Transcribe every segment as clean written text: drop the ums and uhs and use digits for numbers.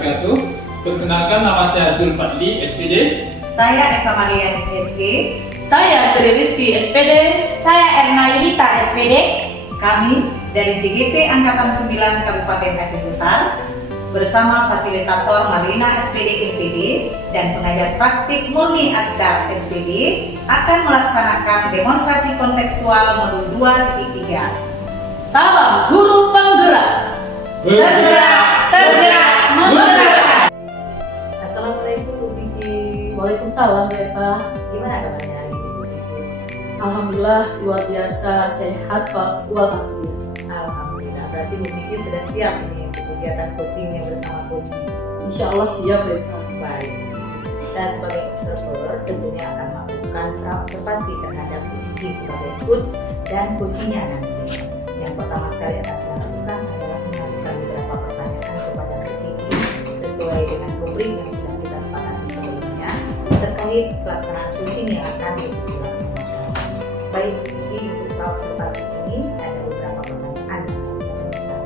wabarakatuh. Perkenalkan, nama saya Zul Fadli, SPD. Saya Eva Mariani, SD. Saya Sri Rizky, SPD. Saya Erna Yunita, SPD. Kami dari JGP Angkatan 9 Kabupaten Aceh Besar bersama fasilitator Marlina SPD MPD dan pengajar praktik Murni Asdar SPD akan melaksanakan demonstrasi kontekstual modul 2.3. Salam Guru Penggerak. Tergerak, menggerakkan. Assalamualaikum Bu Kiki. Waalaikumsalam Eva. Gimana kabarnya hari ini Bu Kiki? Alhamdulillah luar biasa sehat Pak walafiat. Alhamdulillah, berarti Bu Kiki sudah siap ini untuk kegiatan coachingnya bersama coach. Insya Allah siap Eva. Baik, saya sebagai observer tentunya akan melakukan observasi terhadap Bu Kiki sebagai coach dan coachingnya nanti. Yang pertama sekali akan saya lakukan adalah mengajukan beberapa pertanyaan kepada Bu Kiki sesuai dengan rubrik yang sudah kita sepakati sebelumnya terkait pelaksanaan coaching yang akan dilaksanakan. Baik, Kiki, untuk observasi ini ada beberapa pertanyaan yang harus saya tanyakan.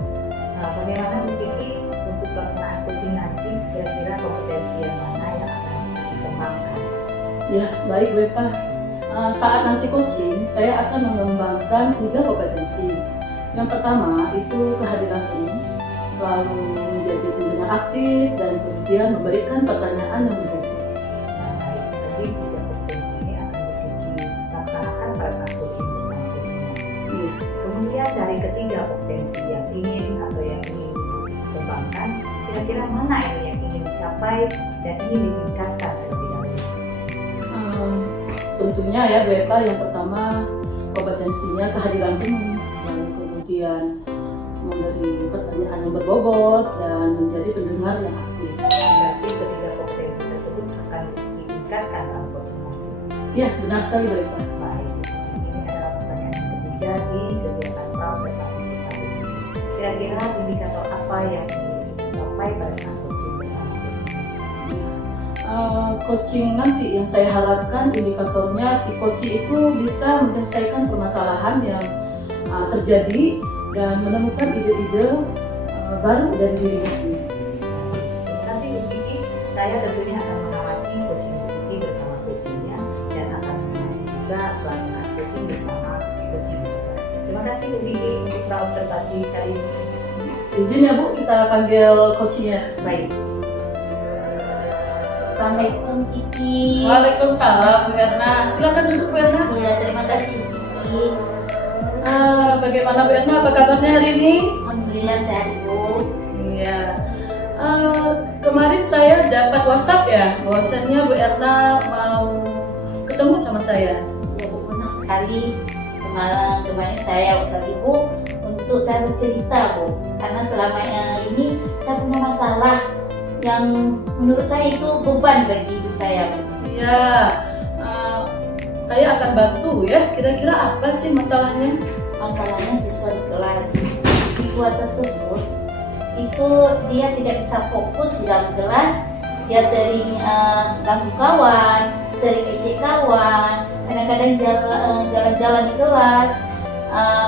Bagaimana Bu Kiki untuk pelaksanaan coaching nanti, kira-kira kompetensi yang mana yang akan dikembangkan? Ya baik Eva. Saat nanti coaching saya akan mengembangkan 3 kompetensi. Yang pertama itu kehadiran penuh, lalu menjadi pendengar aktif dan kemudian memberikan pertanyaan yang berbobot. Baik, berarti 3 kompetensi ini akan Bu Kiki laksanakan pada saat coaching bersama coachingnya. Iya. Kemudian dari ketiga kompetensi yang ingin atau yang ingin dikembangkan, kira-kira mana ini yang ingin dicapai dan ingin ditingkatkan terlebih dahulu? Tentunya ya Bu Eva, yang pertama kompetensinya kehadiran penuh, lalu kemudian memberi pertanyaan yang berbobot dan menjadi pendengar yang aktif. Berarti ketiga kompetensi tersebut akan ditingkatkan dalam coaching nanti. Ya benar sekali Bu Eva. Baik, ini adalah pertanyaan yang ketiga di kegiatan praobservasi kita ini. Kira-kira indikator apa yang ingin dicapai pada saat coaching bersama coaching? Coaching nanti yang saya harapkan indikatornya si coaching itu bisa menyelesaikan permasalahan yang terjadi dan menemukan ide-ide baru dari dirinya sendiri. Terima kasih Bu Kiki. Saya tentunya akan mengawasi coaching Bu Kiki bersama coachingnya dan akan mengamati juga pelaksanaan coaching bersama coaching. Terima kasih Bu Kiki untuk praobservasi kali ini. Izin ya Bu, kita panggil coachingnya. Baik. Assalamualaikum Kiki. Waalaikumsalam Bu Erna. Silakan duduk Bu Erna. Ya, terima kasih Kiki. Bagaimana Bu Erna? Apa kabarnya hari ini? Alhamdulillah sehat Bu. Iya. Kemarin saya dapat WhatsApp ya, bahwasannya Bu Erna mau ketemu sama saya. Ya Bu, benar sekali. Kemarin saya usah Ibu untuk saya bercerita Bu, karena selama ini saya punya masalah yang menurut saya itu beban bagi hidup saya Bu. Iya. Saya akan bantu ya. Kira-kira apa sih masalahnya? Masalahnya siswa di kelas. Siswa tersebut itu dia tidak bisa fokus di dalam kelas. Dia sering ganggu kawan, sering ejek kawan, kadang-kadang jalan-jalan di kelas.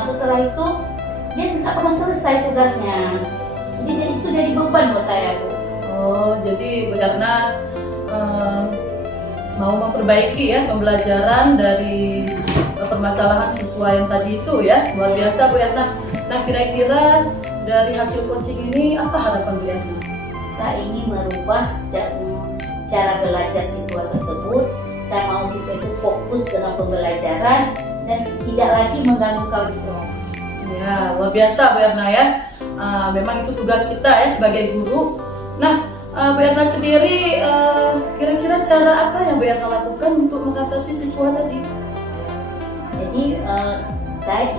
Setelah itu dia tidak pernah selesai tugasnya. Jadi itu jadi beban buat saya Bu. Oh, jadi Bu Erna mau memperbaiki ya pembelajaran dari permasalahan siswa yang tadi itu ya. Luar biasa Bu Erna. Nah, kira-kira dari hasil coaching ini apa harapan Bu Erna? Saya ingin merubah cara belajar siswa tersebut. Saya mau siswa itu fokus dalam pembelajaran dan tidak lagi mengganggu kawan di kelas. Ya, luar biasa Bu Erna ya. Memang itu tugas kita ya sebagai guru. Nah, Bu Erna sendiri kira-kira cara apa yang Bu Erna lakukan untuk mengatasi siswa tadi? Jadi saya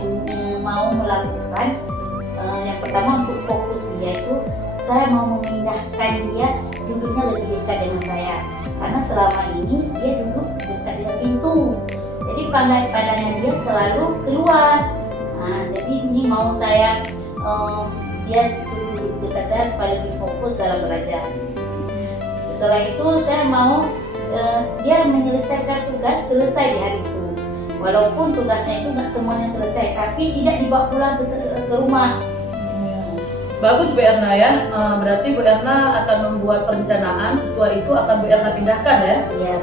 mau melakukan yang pertama untuk fokus dia itu saya mau memindahkan dia duduknya lebih dekat dengan saya, karena selama ini dia duduk dekat dengan pintu, jadi pandangan dia selalu keluar. Nah, jadi ini mau saya dia suruh duduk dekat saya supaya lebih fokus dalam belajar. Setelah itu saya mau dia menyelesaikan tugas selesai di hari itu. Walaupun tugasnya itu nggak semuanya selesai, tapi tidak dibawa pulang ke rumah. Bagus Bu Erna ya, berarti Bu Erna akan membuat perencanaan sesuai itu akan Bu Erna pindahkan ya, Iya.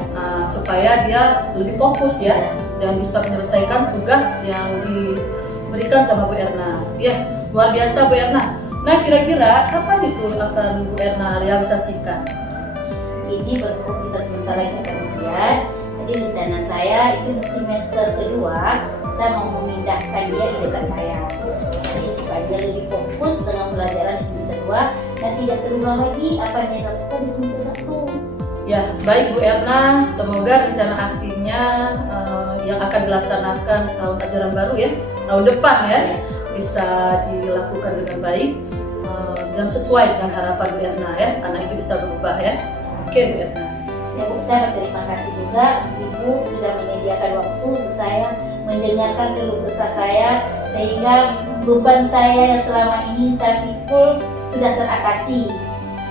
supaya dia lebih fokus ya dan bisa menyelesaikan tugas yang diberikan sama Bu Erna. Ya, luar biasa Bu Erna. Nah kira-kira kapan itu akan Bu Erna realisasikan? Ini baru kita sebentar lagi akan ujian. Jadi rencana saya itu di semester kedua saya mau memindahkan dia di dekat saya. Jadi supaya dia lebih fokus dengan pelajaran di semester 2 dan tidak terulang lagi apa yang dia lakukan di semester 1. Ya, baik Bu Erna, semoga rencana aslinya yang akan dilaksanakan tahun ajaran baru ya, tahun depan ya, bisa dilakukan dengan baik dan sesuai dengan harapan Bu Erna ya, anak itu bisa berubah ya. Oke Bu Erna. Ya Bu, saya berterima kasih juga Ibu sudah menyediakan waktu untuk saya mendengarkan keluh kesah saya sehingga beban saya yang selama ini saya pikul sudah teratasi.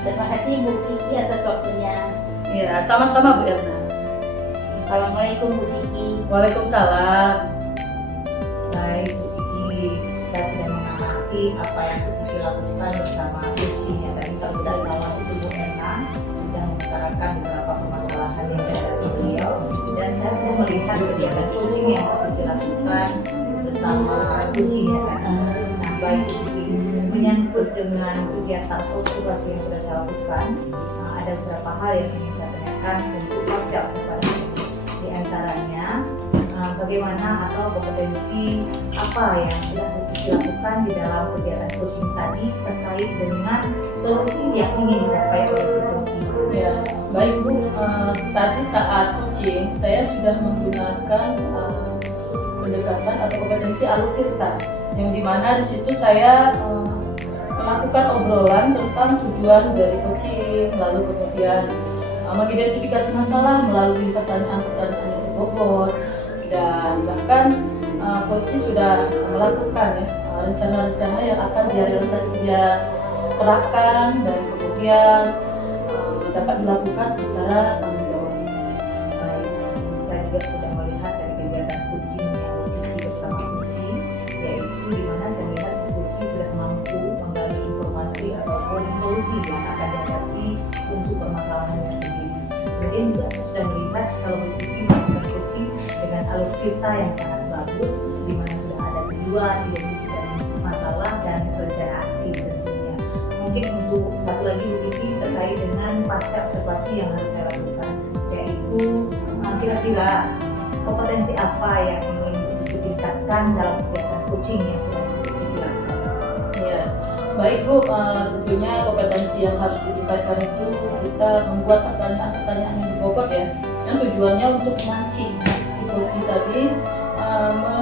Terima kasih Bu Kiki atas waktunya. Ya, sama-sama Bu Erna. Assalamualaikum Bu Kiki. Waalaikumsalam. Baik Bu Kiki, saya sudah mengamati apa yang Bu Kiki lakukan bersama coaching. Tadi kalau tidak salah itu Bu Erna sudah mengutarakan beberapa permasalahan yang dihadapi beliau, dan saya sudah melihat kegiatan coaching yang Bu Kiki lakukan bersama coaching ya kan. Nah baik Bu Kiki, menyangkut dengan kegiatan observasi yang sudah saya lakukan, ada beberapa hal yang ingin saya tanyakan untuk pasca observasi ini. Di antaranya bagaimana atau kompetensi apa yang sudah dilakukan di dalam kegiatan coaching tadi terkait dengan solusi yang ingin dicapai oleh si coaching. Ya, baik Bu. Tadi saat coaching saya sudah menggunakan pendekatan atau kompetensi alur-tirta, yang dimana di situ saya melakukan obrolan tentang tujuan dari coaching, lalu kemudian mengidentifikasi masalah melalui pertanyaan-pertanyaan yang berbobot, dan bahkan coaching sudah melakukan ya rencana-rencana yang akan dia terapkan dan kemudian dapat dilakukan secara tanggung jawab. Baik, saya juga sudah melihat dari kegiatan coaching yang diikuti bersama coaching, yaitu di mana saya melihat si coaching sudah mampu menggali informasi ataupun solusi yang akan dihadapi untuk permasalahannya sendiri. Kemudian juga saya sudah melihat kalau begitu melakukan coaching dengan alur cerita yang sangat bagus, di mana sudah ada tujuan, identifikasi masalah dan rencana aksi tentunya. Mungkin untuk satu lagi Bu Kiki terkait dengan pasca observasi yang harus saya lakukan, yaitu kira-kira kompetensi apa yang ingin ditingkatkan dalam kegiatan coaching yang sudah dilakukan. Ya, baik Bu, tentunya kompetensi yang harus ditingkatkan itu kita membuat pertanyaan-pertanyaan yang berbobot ya, yang tujuannya untuk memancing si coaching tadi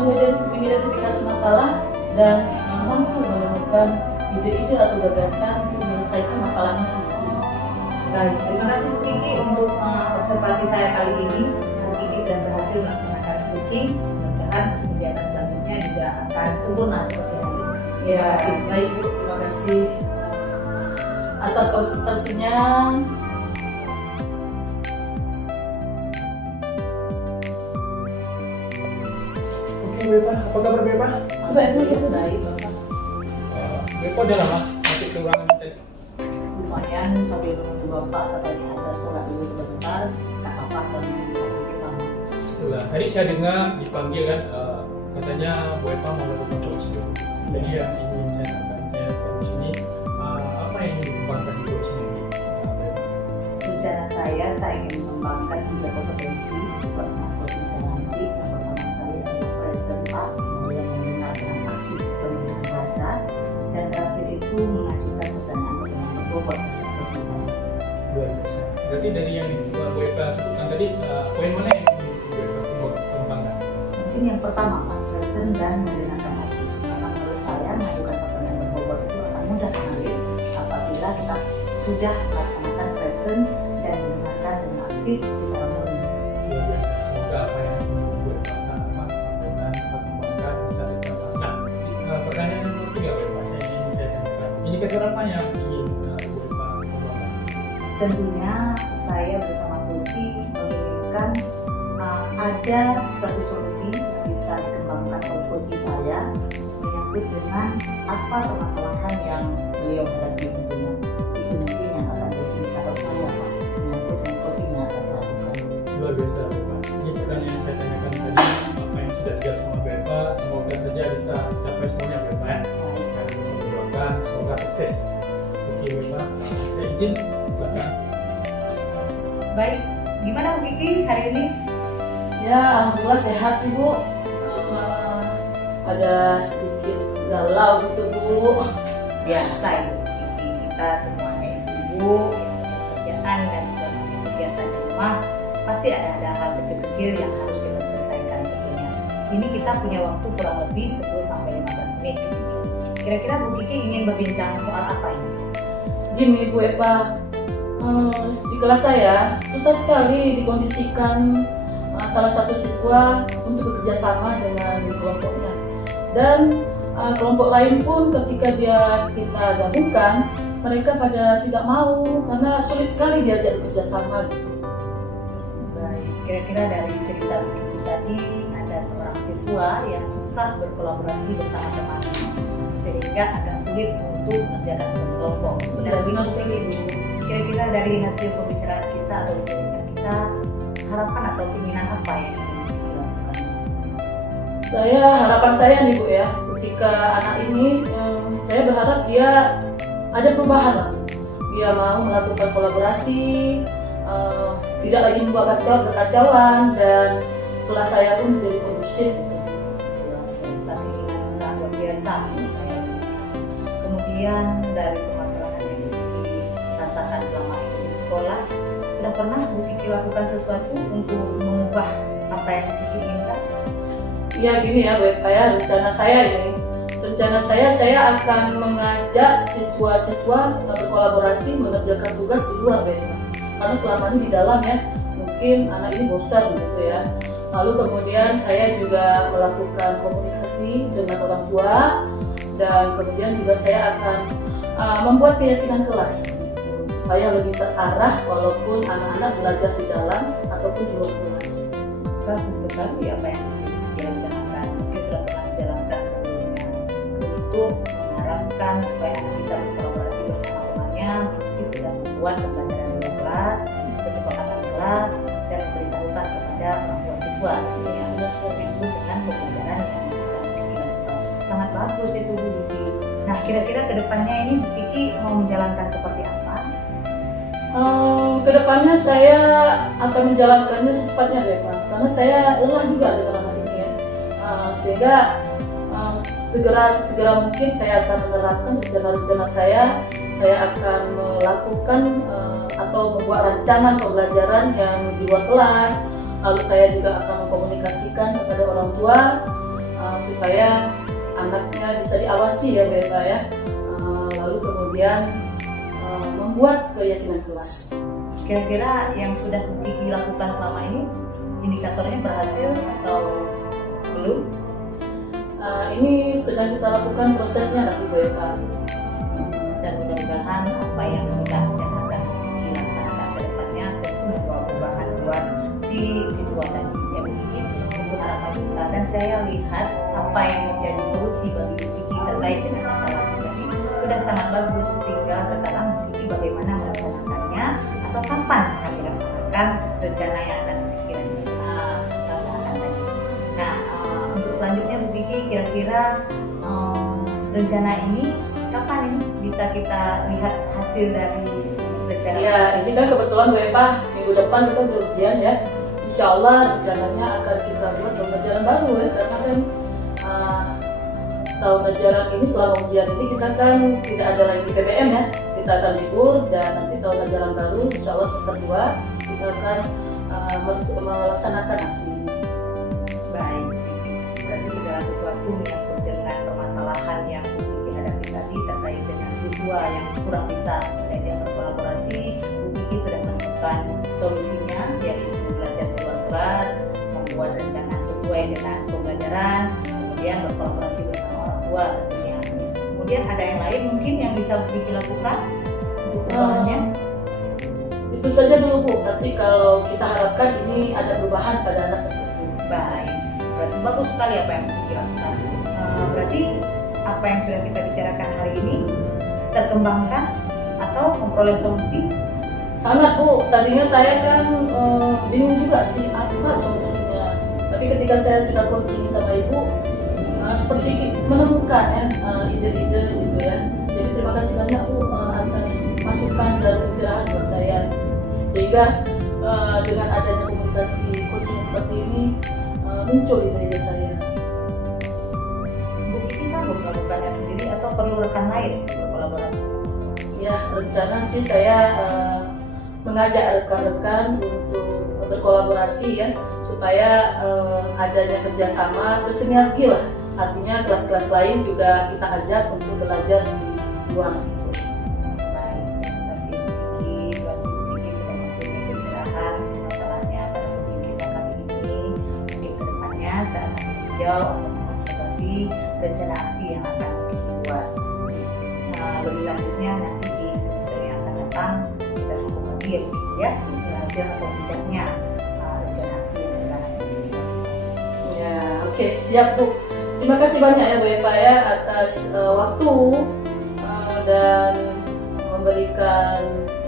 mengidentifikasi masalah dan mampu menemukan ide-ide atau gagasan untuk menyelesaikan masalahnya sendiri. Baik, terima kasih Bu Kiki untuk observasi saya kali ini. Bu Kiki sudah berhasil melaksanakan coaching. Mudah-mudahan kegiatan selanjutnya juga akan sempurna seperti hari ini. Ya, baik Bu, terima kasih atas observasinya. Oke Bepa, apa kabar Bepa? Baik Bu, itu baik Bapak. Bepa udah lama masuk ke ruangan tadi. Lumayan sambil menunggu Bapak, katanya ada surat dulu sebentar. Tak apa, soalnya dikasih kita. Itulah, tadi saya dengar dipanggil kan, katanya Bepa mau lakukan coaching. Jadi yang ingin saya tanyakan di sini, apa yang ingin dikembangkan di coaching ini? Rencana saya ingin mengembangkan 3 kompetensi bersama coaching saya nanti. Yang pertama sekali adalah present part, yang mendengar dengan aktif penggunaan bahasa, dan terakhir itu mengajukan pertanyaan-pertanyaan berbobot kepada coaching saya. Luar biasa. Berarti dari yang Bepa sebutkan tadi, poin mana yang ingin Bepa kembangkan? Mungkin yang pertama Pak, present dan mendengarkan aktif. Karena menurut saya mengajukan pertanyaan berbobot itu akan mudah mengalir apabila kita sudah melaksanakan present dan mendengarkan dengan aktif secara murni. Luar biasa. Semoga apa yang Bepa sampaikan kembangkan bisa dikembangkan. Nah, pertanyaan nomor 3 Bepa, saya tanyakan. Indikator apa yang ingin Bepa kembangkan? Tentunya saya bersama coaching menginginkan ada satu solusi yang bisa dikembangkan oleh coaching saya, menyangkut dengan apa permasalahan yang beliau hadapi tentunya. Itu mungkin yang akan jadi indikator saya Pak, menyangkut dengan coaching yang akan saya lakukan. Luar biasa Bapak. Ini pertanyaan yang saya tanyakan tadi, apa yang sudah dijawab sama Bapak, semoga saja bisa capai semuanya Bapak ya. Dan mendoakan semoga sukses. Oke Bapak, saya izin, silakan. Baik, gimana Bu Kiki hari ini? Ya, alhamdulillah sehat sih Bu. Cuma ada sedikit galau gitu Bu. Biasa itu Bu Kiki, kita semuanya ibu-ibu yang pekerjaan dan juga punya kegiatan di rumah, pasti ada hal kecil-kecil yang harus kita selesaikan tentunya. Ini kita punya waktu kurang lebih 10-15 menit. Kira-kira Bu Kiki ingin berbincang soal apa ini? Gini Bu Eva, di kelas saya susah sekali dikondisikan salah satu siswa untuk bekerja sama dengan kelompoknya, dan kelompok lain pun ketika kita gabungkan, mereka pada tidak mau karena sulit sekali diajak bekerja sama gitu. Baik, kira-kira dari cerita Bu Kiki tadi ada seorang siswa yang susah berkolaborasi bersama temannya sehingga agak sulit untuk mengerjakan tugas kelompok. Benar begitu Bu. Kira-kira dari hasil pembicaraan kita atau bincang kita, harapan atau keinginan apa yang ingin Bu Kiki lakukan? Harapan saya nih Bu ya, ketika anak ini saya berharap dia ada perubahan lah. Dia mau melakukan kolaborasi, tidak lagi membuat kekacauan, dan kelas saya pun menjadi kondusif. Luar biasa, keinginan yang sangat luar biasa menurut saya. Kemudian dari permasalahan yang Bu Kiki rasakan selama ini di sekolah, sudah pernah Bu Kiki lakukan sesuatu untuk mengubah apa yang Bu Kiki inginkan? Ya gini ya Bu Eva ya, rencana saya akan mengajak siswa-siswa berkolaborasi mengerjakan tugas di luar Bu Eva. Karena selama ini di dalam ya, mungkin anak ini bosan gitu ya. Lalu kemudian saya juga melakukan komunikasi dengan orang tua, dan kemudian juga saya akan membuat keyakinan kelas gitu, supaya lebih terarah walaupun anak-anak belajar di dalam ataupun di luar kelas. Bagus sekali apa yang kita rencanakan, mungkin sudah pernah dijalankan sebelumnya untuk mengharapkan supaya anak bisa berkolaborasi bersama temannya. Mungkin sudah membuat pembelajaran di luar kelas, kesepakatan kelas, dan memberitahukan kepada orang tua siswa yang harus menyambut dengan pembelajaran yang akan Kiki lakukan. Sangat bagus itu Bu Kiki. Nah, kira-kira kedepannya ini Bu Kiki mau menjalankan seperti apa? Kedepannya saya akan menjalankannya secepatnya Bapak, karena saya lelah juga dengan anak ini ya. Sehingga segera mungkin saya akan menerapkan rencana-rencana saya akan melakukan atau membuat rancangan pembelajaran yang di luar kelas. Lalu saya juga akan mengkomunikasikan kepada orang tua supaya anaknya bisa diawasi ya Bapak ya. Lalu kemudian membuat keyakinan kelas. Kira-kira yang sudah Bu Kiki lakukan selama ini, indikatornya berhasil atau belum? Ini sedang kita lakukan prosesnya nanti Bu Eva. Dan mudah-mudahan apa yang sudah dan akan dilaksanakan ke depannya tentu membawa perubahan buat si siswa tadi ya Bu Kiki, untuk harapan kita. Dan saya lihat apa yang menjadi solusi bagi Bu Kiki terkait dengan masalah ini sudah sangat bagus. Tinggal sekarang Bu Kiki bagaimana merencanakannya atau kapan akan dilaksanakan rencana yang akan Bu Kiki laksanakan tadi. Nah, untuk selanjutnya Bu Kiki, kira-kira rencana ini kapan ini bisa kita lihat hasil dari rencana? Ya, ini kan kebetulan Bu Eva, minggu depan kita udah ujian ya. Insya Allah rencananya akan kita buat pembelajaran baru ya, karena kan tahun ajaran ini selama ujian ini kita kan tidak ada lagi PPM ya, kita akan libur, dan nanti tahun ajaran baru Insya Allah semester 2 kita akan melaksanakan aksi ini. Baik, berarti segala sesuatu menyangkut dengan permasalahan yang Bu Kiki hadapi tadi terkait dengan siswa yang kurang bisa diajak berkolaborasi, Bu Kiki sudah menemukan solusinya, yaitu belajar di luar kelas, membuat rencana sesuai dengan pembelajaran, kemudian berkolaborasi bersama orang tua tentunya. Kemudian ada yang lain mungkin yang bisa Bu Kiki lakukan untuk perubahannya? Itu saja dulu Bu, tapi kalau kita harapkan ini ada perubahan pada anak tersebut. Baik, berarti bagus sekali apa yang Bu Kiki lakukan. Berarti apa yang sudah kita bicarakan hari ini terkembangkan atau memperoleh solusi? Sangat Bu, tadinya saya kan bingung juga sih apa solusinya. Tapi ketika saya sudah coaching sama Ibu, seperti menemukan ya ide-ide gitu ya. Jadi terima kasih banyak Bu atas masukan dan pencerahan buat saya. Sehingga dengan adanya komunikasi coaching seperti ini muncul ide-ide saya. Bu Kiki sanggup melakukannya sendiri atau perlu rekan lain berkolaborasi? Ya, rencana sih saya mengajak rekan-rekan untuk berkolaborasi ya, supaya adanya kerjasama bersinergi lah. Artinya kelas-kelas lain juga kita ajak untuk belajar di luar gitu. Baik, terima kasih Bu Kiki. Berarti Bu Kiki sudah mempunyai pencerahan masalahnya pada coaching kita kali ini. Mungkin kedepannya saya akan meninjau atau mengobservasi rencana aksi yang akan Bu Kiki buat. Nah, lebih lanjutnya nanti di semester yang akan datang kita sambung lagi ya Bu Kiki ya, berhasil atau tidaknya rencana aksi yang sudah Bu Kiki lakukan. Ya, oke, siap Bu. Terima kasih banyak ya Bu Eva ya atas waktu dan memberikan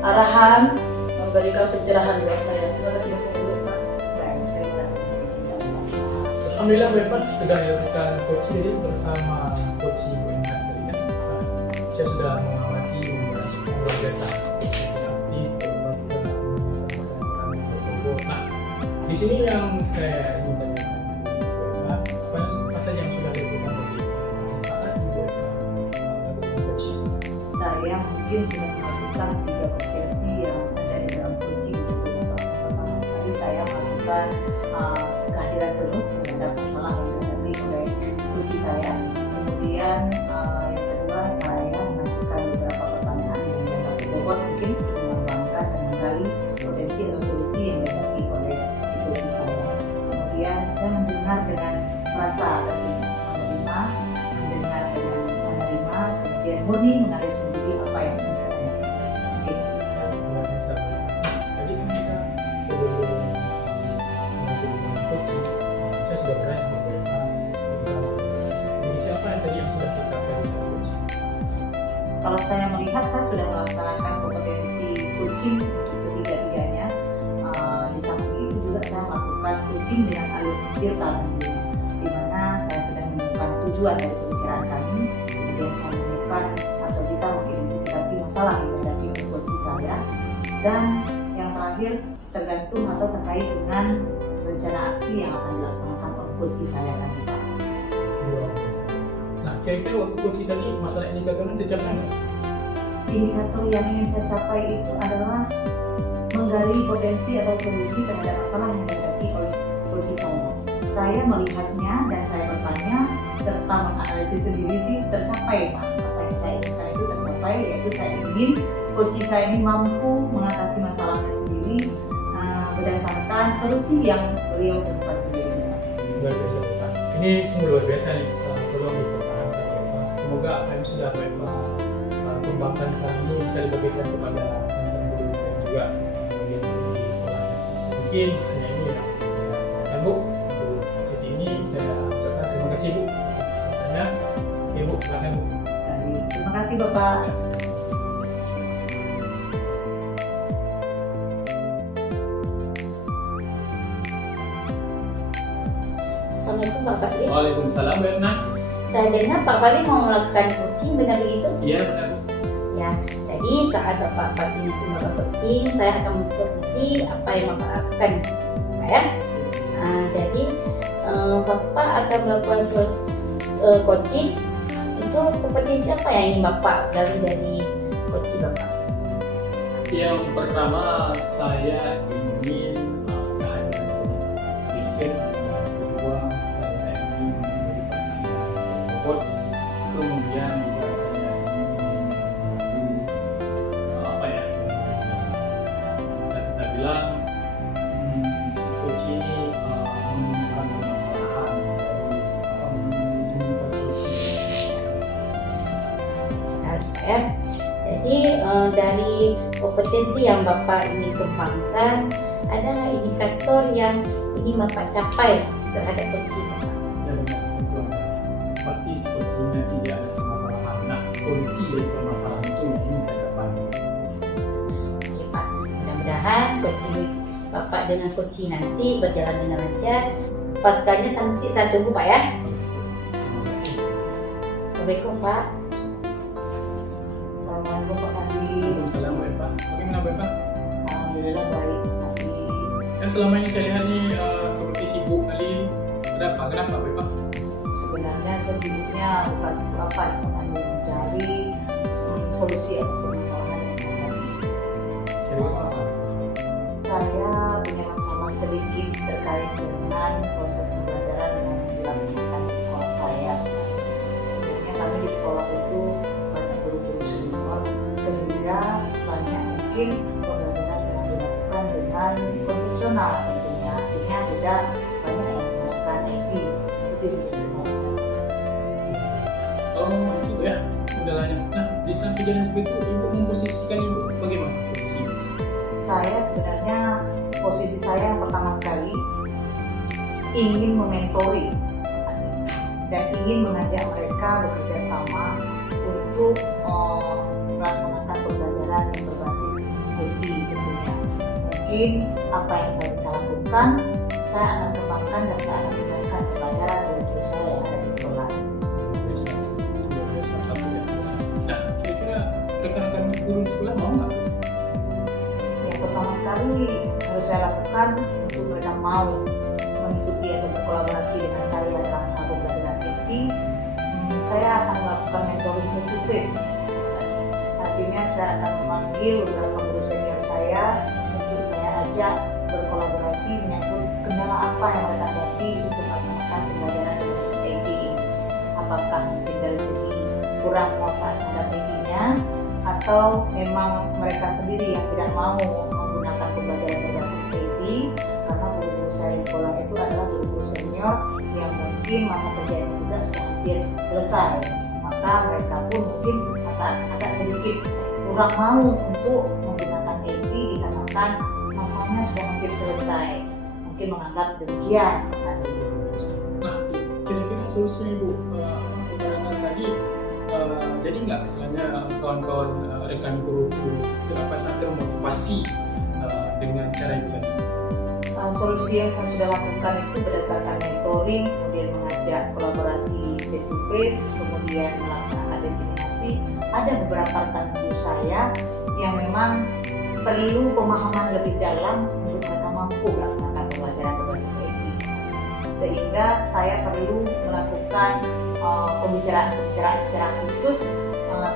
arahan, memberikan pencerahan buat saya. Terima kasih banyak Bu Eva. Baik, terima kasih Bu Kiki sama-sama. Alhamdulillah Bu Eva sudah dilakukan coaching jadi bersama coaching Bu Eva tadi kan. Saya sudah mengamati luar biasa aktif Nah, di sini yang saya ingin tanyakan Bu Eva, apa saja yang sudah dilakukan tadi pada saat Bu Eva melakukan coaching? Saya mungkin sudah melakukan 3 kompetensi yang ada di dalam coaching itu Bapak. Pertama sekali saya melakukan kehadiran penuh terhadap masalah yang dihadapi oleh coaching saya. Kemudian yang kedua saya melakukan beberapa pertanyaan yang dapat bobot mungkin untuk mengembangkan dan menggali potensi atau solusi yang dihadapi oleh si coaching saya. Kemudian saya mendengar dengan rasa menerima, mendengar dengan menerima, kemudian murni mengalir sendiri apa yang ingin saya tanyakan. Oke. Luar biasa. Tadi kan kita sebelum melakukan coaching, saya sudah bertanya sama Bu Eva tentang kondisi apa yang tadi yang sudah kita pelajari saat coaching. Kalau saya melihat saya sudah melaksanakan kompetensi coaching untuk ketiga-tiganya. Di samping itu juga saya melakukan coaching dengan alur talent di mana saya sudah menemukan tujuan dari pembicaraan kami, kemudian saya menemukan atau bisa mengidentifikasi masalah yang dihadapi oleh coaching saya, dan yang terakhir tergantung atau terkait dengan rencana aksi yang akan dilaksanakan oleh coaching saya tadi Pak. Luar biasa. Nah, kira-kira waktu coaching tadi masalah indikatornya tercapai nggak? Indikator yang ingin saya capai itu adalah menggali potensi atau solusi terhadap masalah yang dihadapi oleh coaching saya. Saya melihatnya dan saya bertanya serta menganalisis sendiri sih tercapai Pak. Apa yang saya inginkan itu tercapai, yaitu saya ingin coaching saya ini mampu mengatasi masalahnya sendiri berdasarkan solusi yang beliau temukan sendiri. Luar biasa Pak. Ini sungguh luar biasa nih, tolong dipertahankan Pak Eva. Semoga apa yang sudah Pak Eva kembangkan sekarang ini bisa dibagikan kepada teman-teman guru dan juga di sekolahnya. Mungkin hanya ini yang saya katakan Bu. Untuk sesi ini saya ucapkan terima kasih Bu atas kesempatannya. Oke Bu, silakan Bu. Terima kasih Bapak. Assalamualaikum Pak Fadli. Waalaikumsalam Bu Erna. Saya dengar Pak Fadli mau melakukan coaching, benar begitu? Iya benar Bu. Ya, jadi saat Bapak Fadli itu melakukan coaching, saya akan mensupervisi apa yang Bapak lakukan, Pak ya. Jadi Bapak akan melakukan coaching. Itu kompetensi apa yang ingin Bapak gali dari coaching Bapak? Yang pertama saya ingin kehadiran riset, yang kedua saya ingin memberi bobot, kemudian juga saya ingin apa ya, bisa kita bilang coaching ini menemukan permasalahan dari menemukan solusi. Sekali Pak ya. Jadi dari kompetensi yang Bapak ingin kembangkan, ada nggak indikator yang ingin Bapak capai terhadap coaching Bapak? Ya benar, tentu ada. Pasti coachingnya tidak ada solusi dari permasalahan itu yang ingin kita capai. Oke, Pak. Mudah-mudahan coaching Bapak dengan coaching nanti berjalan dengan lancar. Pastinya nanti saya tunggu Pak ya. Terima kasih. Assalamualaikum Pak. Assalamualaikum Pak Fadli. Waalaikumsalam Bu Eva. Bagaimana Bu Eva? Alhamdulillah baik Pak Fadli. Ya selama ini saya lihat nih seperti sibuk kali. Kenapa Bu Eva? Sebenarnya saya sibuknya bukan sibuk apa ya, Pak Fadli, mencari solusi atas permasalahan yang saya hadapi. Jadi masalah. Saya punya masalah sedikit terkait dengan proses pembelajaran yang dilaksanakan di sekolah saya. Sebenarnya kami di sekolah itu banyak guru-guru senior, sehingga banyak mungkin pembelajaran yang dilakukan dengan konvensional tentunya. Artinya tidak banyak yang menggunakan IT. Itu menjadi masalah. Oh itu ya kendalanya. Nah di saat kejadian seperti itu Ibu memposisikan Ibu bagaimana posisi Ibu? Saya sebenarnya posisi saya yang pertama sekali ingin mementori dan ingin mengajak mereka bekerja sama untuk melaksanakan pembelajaran yang berbasis IT tentunya. Mungkin apa yang saya bisa lakukan, saya akan kembangkan dan saya akan jelaskan kepada guru saya yang ada di sekolah. Biasa, luar biasa, tapi tidak proses. Nah kira-kira rekan-rekan guru di sekolah mau nggak? Yang pertama sekali harus saya lakukan untuk mereka mau mengikuti atau berkolaborasi dengan saya dalam hal pembelajaran IT, saya akan melakukan mentoring face to face. Artinya saya akan memanggil beberapa guru senior saya untuk saya ajak berkolaborasi menyangkut kendala apa yang mereka hadapi untuk melaksanakan pembelajaran berbasis IT ini. Apakah mungkin dari segi kurang penguasaan terhadap IT-nya, atau memang mereka sendiri yang tidak mau menggunakan pembelajaran berbasis IT, karena guru-guru saya di sekolah itu adalah guru-guru senior yang mungkin masa kerjanya juga sudah hampir selesai, maka mereka pun mungkin agak sedikit kurang mau untuk menggunakan IT dikarenakan masanya sudah hampir selesai, mungkin menganggap demikian. Nah kira-kira solusi Ibu keberadaan tadi jadi nggak misalnya kawan-kawan rekan guru itu apa saat termotivasi dengan cara itu tadi? Solusi yang saya sudah lakukan itu berdasarkan mentoring, kemudian mengajak kolaborasi face to face, kemudian melaksanakan diseminasi. Ada beberapa rekan guru saya yang memang perlu pemahaman lebih dalam untuk mereka mampu melaksanakan pembelajaran berbasis IT. Sehingga saya perlu melakukan pembicaraan secara khusus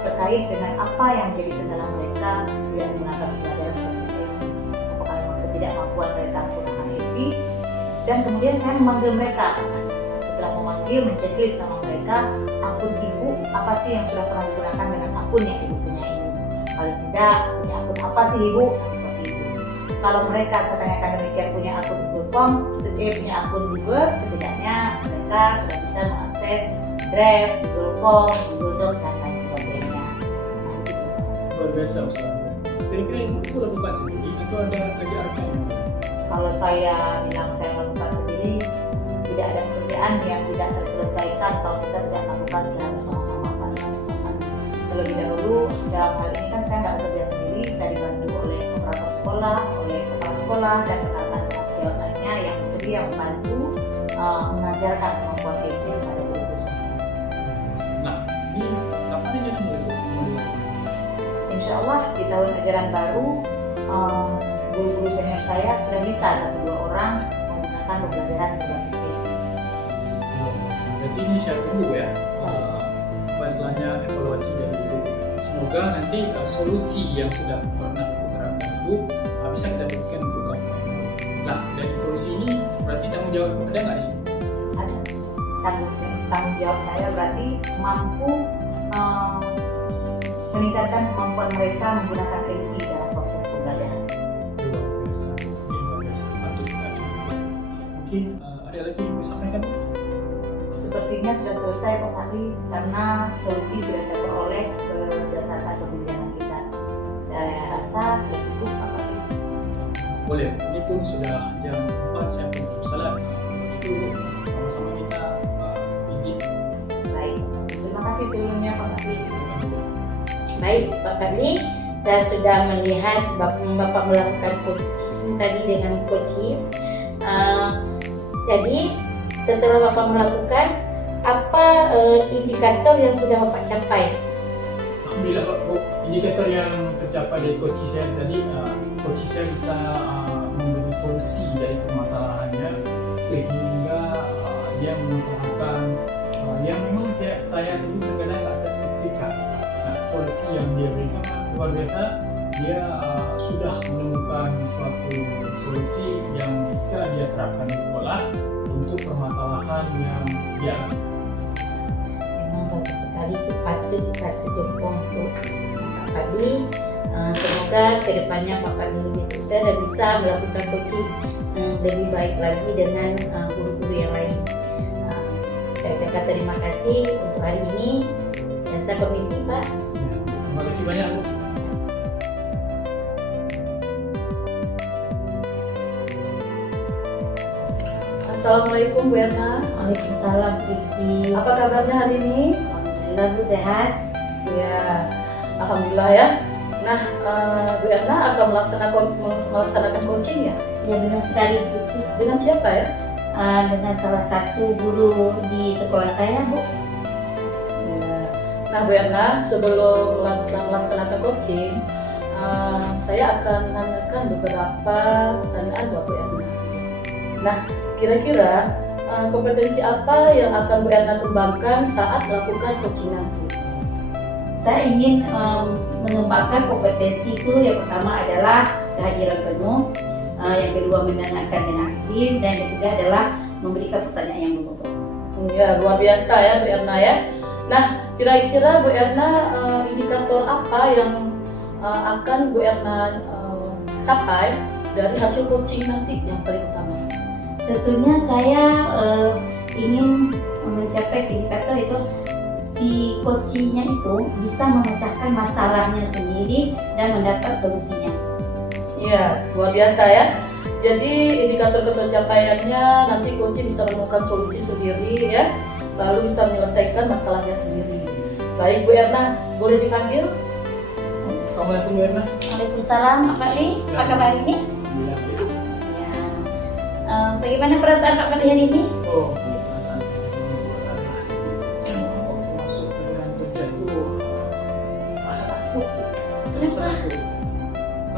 terkait dengan apa yang menjadi kendala mereka tidak menggunakan pembelajaran berbasis IT. Apakah memang ketidakmampuan mereka menggunakan IT, dan kemudian saya memanggil mereka. Setelah memanggil, menceklis nama mereka, akun ibu apa sih yang sudah pernah digunakan dengan akun yang ibu punya ini. Kalau tidak, punya akun apa sih ibu? Nah, seperti itu. Kalau mereka saya tanyakan demikian punya akun Google Form, punya akun Google, setidaknya mereka sudah bisa mengakses Drive, Google Form, Google Doc, dan lain sebagainya. Nah, itu. Luar biasa Ustaz. Kira-kira Ibu itu lakukan sendiri atau ada kerja rekan yang lain? Kalau saya bilang saya melakukan sendiri, tidak ada pekerjaan yang tidak terselesaikan kalau kita tidak melakukan secara bersama-sama. Terlebih dahulu dalam hal ini kan saya nggak bekerja sendiri, saya dibantu oleh operator sekolah, oleh kepala sekolah, dan rekan-rekan senior lainnya yang bersedia membantu mengajarkan kemampuan IT kepada guru saya. Nah ini kapan aja yang mulai dilakukan? Insya Allah di tahun ajaran baru guru-guru senior saya sudah bisa 1-2 orang menggunakan pembelajaran berbasis IT. Luar biasa. Berarti ini saya tunggu ya. Masalahnya evaluasi dari Ibu. Semoga nanti solusi yang sudah pernah diterapkan itu bisa kita berikan untuk kamu. Nah dari solusi ini berarti tanggung jawab ada nggak di sini? Ada tanggung jawab saya berarti mampu meningkatkan kemampuan mereka menggunakan IT dalam proses pembelajaran. Luar biasa, luar biasa. Patut kita coba. Mungkin ada lagi yang bisa sampaikan? Sepertinya sudah selesai Pak Fadli, karena solusi sudah saya peroleh berdasarkan perbincangan kita. Saya rasa sudah cukup Pak Fadli. Boleh, ini pun sudah jam 4 saya pun salat. Itu sama-sama kita visit. Baik, terima kasih sebelumnya Pak Fadli. Silakan dulu. Baik Pak Fadli, saya sudah melihat Bapak melakukan coaching tadi dengan coaching. Jadi setelah Bapak melakukan, apa indikator yang sudah Bapak capai? Alhamdulillah Pak, indikator yang tercapai dari coaching saya tadi, coaching saya bisa memberi solusi dari permasalahannya sehingga dia mengutarakan yang memang saya sendiri terkadang tak terpikirkan. Solusi yang dia berikan luar biasa. Dia sudah menemukan suatu solusi yang bisa dia terapkan di sekolah untuk permasalahan yang dia alami. Memang bagus sekali, itu patut jempol untuk Pak Fadli. Semoga kedepannya Pak Fadli lebih sukses dan bisa melakukan coaching lebih baik lagi dengan guru-guru yang lain. Saya ucapkan terima kasih untuk hari ini dan saya permisi Pak. Terima kasih banyak Bu. Assalamualaikum Bu Erna. Waalaikumsalam Kiki. Apa kabarnya hari ini? Alhamdulillah Bu sehat. Ya, alhamdulillah ya. Nah, Bu Erna akan melaksanakan coaching ya? Ya benar sekali Kiki. Dengan siapa ya? Dengan salah satu guru di sekolah saya Bu. Ya. Nah Bu Erna, sebelum melaksanakan coaching, saya akan menanyakan beberapa pertanyaan buat Bu Erna. Nah, kira-kira kompetensi apa yang akan Bu Erna kembangkan saat melakukan coaching nanti? Saya ingin mengembangkan kompetensi itu, yang pertama adalah kehadiran penuh, yang kedua mendengarkan dengan aktif, dan yang ketiga adalah memberikan pertanyaan yang berbobot. Ya, luar biasa ya Bu Erna ya. Nah, kira-kira Bu Erna indikator apa yang akan Bu Erna capai dari hasil coaching nanti yang paling utama? Tentunya saya ingin mencapai indikator itu si coachingnya itu bisa memecahkan masalahnya sendiri dan mendapat solusinya. Iya, luar biasa ya. Jadi indikator pencapaiannya nanti coaching bisa menemukan solusi sendiri ya, lalu bisa menyelesaikan masalahnya sendiri. Baik Bu Erna, boleh dipanggil? Assalamualaikum Bu Erna. Waalaikumsalam Pak Fadli, apa kabar ini? Alhamdulillah Bu. Ya. Bagaimana perasaan Pak Fadli hari ini? Oh, perasaan saya waktu masuk ke dalam kerja itu rasa takut. Kenapa?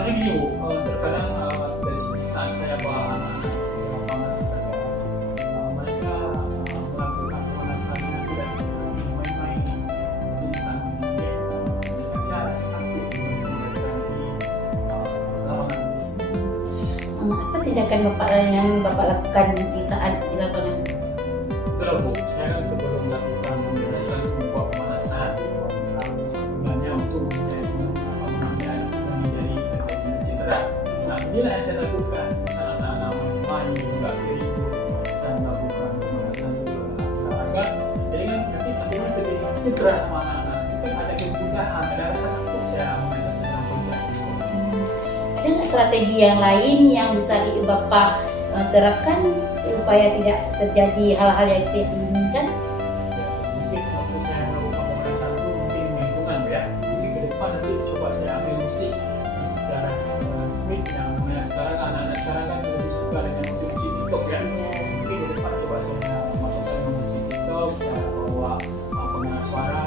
Karena gini Bu, terkadang dari segi saat saya bawa anak-anak di lapangan, mereka melakukan pemanasannya tidak main-main di sana. Mereka saya rasa takut dengan mereka di lapangan. Apa tindakan Bapak yang Bapak lakukan di saat di lapangan? Itulah Bu, saya kan sebelum melakukan pemanasan membuat pemanasan sebenarnya untuk menghindari terjadinya cedera. Nah, inilah yang saya lakukan. Misalnya anak-anak main juga serius, saya melakukan pemanasan sebelum olahraga. Jadi kan nanti akhirnya terjadi cedera sama anak-anak. Itu kan ada kemudahan, ada rasa takut saya mengajar dalam kerja di sekolah. Ada nggak strategi yang lain yang bisa Bapak terapkan supaya tidak terjadi hal-hal yang tidak diinginkan? Mungkin waktu saya melakukan pemanasan itu mungkin lingkungan ya. Jadi ke depan nanti coba saya ambil musik secara ritmik yang namanya sekarang anak-anak sekarang kan lebih suka dengan musik-musik TikTok ya. Mungkin ke depan coba saya masukkan musik TikTok, saya bawa pengeras suara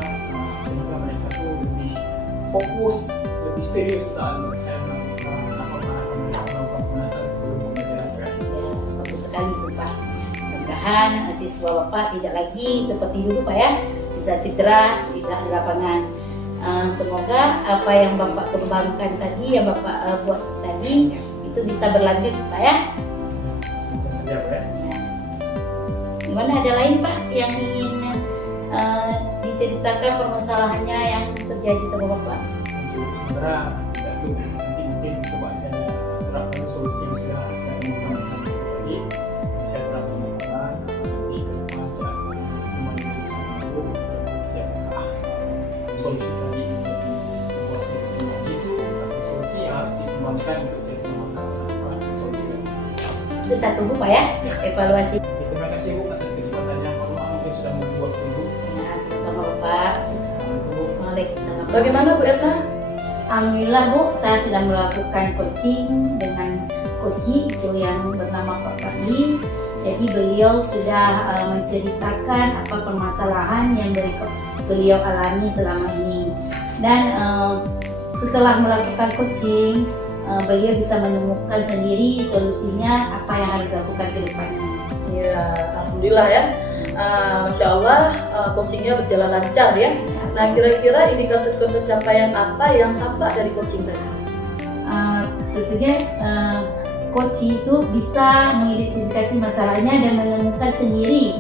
sehingga mereka tuh lebih fokus, lebih serius saat saya melakukan pemanasan sebelum pembelajaran. Bagus sekali itu Pak. Mudah-mudahan siswa Bapak tidak lagi seperti dulu Pak ya, bisa cedera di lapangan. Semoga apa yang Bapak kembangkan tadi, yang Bapak buat tadi itu bisa berlanjut Pak ya. Semoga saja Pak ya. Gimana, ada lain Pak yang ingin diceritakan permasalahannya yang terjadi sama Bapak? Untuk sementara tidak tuh, nanti mungkin coba saya terapkan solusi yang sudah saya temukan tadi. Saya terapkan nanti ke depan saya akan menuju itu saya buka solusi tadi menjadi sebuah solusi yang jitu atau solusi yang harus dikembangkan untuk jadi masalah solusi tadi. Itu saya tunggu Pak ya, evaluasi. Terima kasih Bu atas kesempatannya. Mohon maaf mungkin sudah membuat dulu. Nah, sama-sama Bapak. Assalamualaikum. Waalaikumsalam. Bagaimana Bu Erna? Alhamdulillah Bu, saya sudah melakukan coaching dengan coach itu yang bernama Pak Fadli. Jadi beliau sudah menceritakan apa permasalahan yang beliau alami selama ini. Dan setelah melakukan coaching, beliau bisa menemukan sendiri solusinya apa yang harus dilakukan ke depannya. Ya, alhamdulillah ya. Masya Allah, coachingnya berjalan lancar ya. Nah, kira-kira indikator pencapaian apa yang tampak dari coaching tadi? Tentunya coach itu bisa mengidentifikasi masalahnya dan menemukan sendiri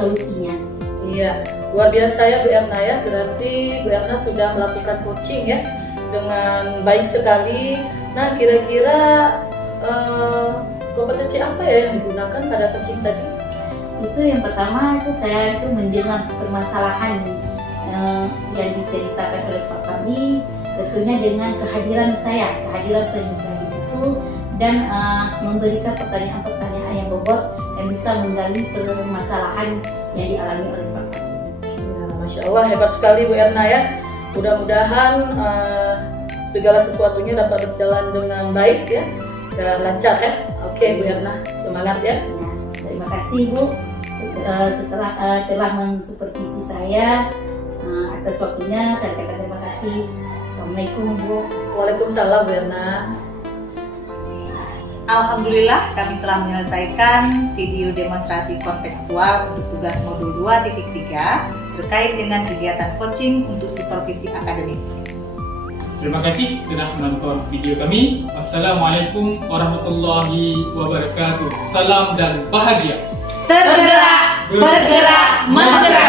solusinya. Iya, luar biasa ya Bu Erna ya. Berarti Bu Erna sudah melakukan coaching ya dengan baik sekali. Nah, kira-kira kompetensi apa ya yang digunakan pada coaching tadi? Itu yang pertama itu saya itu mendengar permasalahan yang diceritakan oleh Pak Fadli, tentunya dengan kehadiran penyesuaian di situ dan memberikan pertanyaan-pertanyaan yang bobot yang bisa menggali permasalahan yang dialami oleh Pak Fadli. Ya, Masya Allah, hebat sekali Bu Erna ya. Mudah-mudahan segala sesuatunya dapat berjalan dengan baik ya dan lancar ya. Oke Bu Erna, semangat ya. Ya, terima kasih Bu setelah telah mensupervisi saya atas waktunya. Saya ucapkan terima kasih. Assalamualaikum Bu. Waalaikumsalam Bu Erna. Alhamdulillah kami telah menyelesaikan video demonstrasi kontekstual untuk tugas modul 2.3 terkait dengan kegiatan coaching untuk supervisi akademik. Terima kasih telah menonton video kami. Wassalamualaikum warahmatullahi wabarakatuh. Salam dan bahagia. Tergerak, bergerak, menggerak.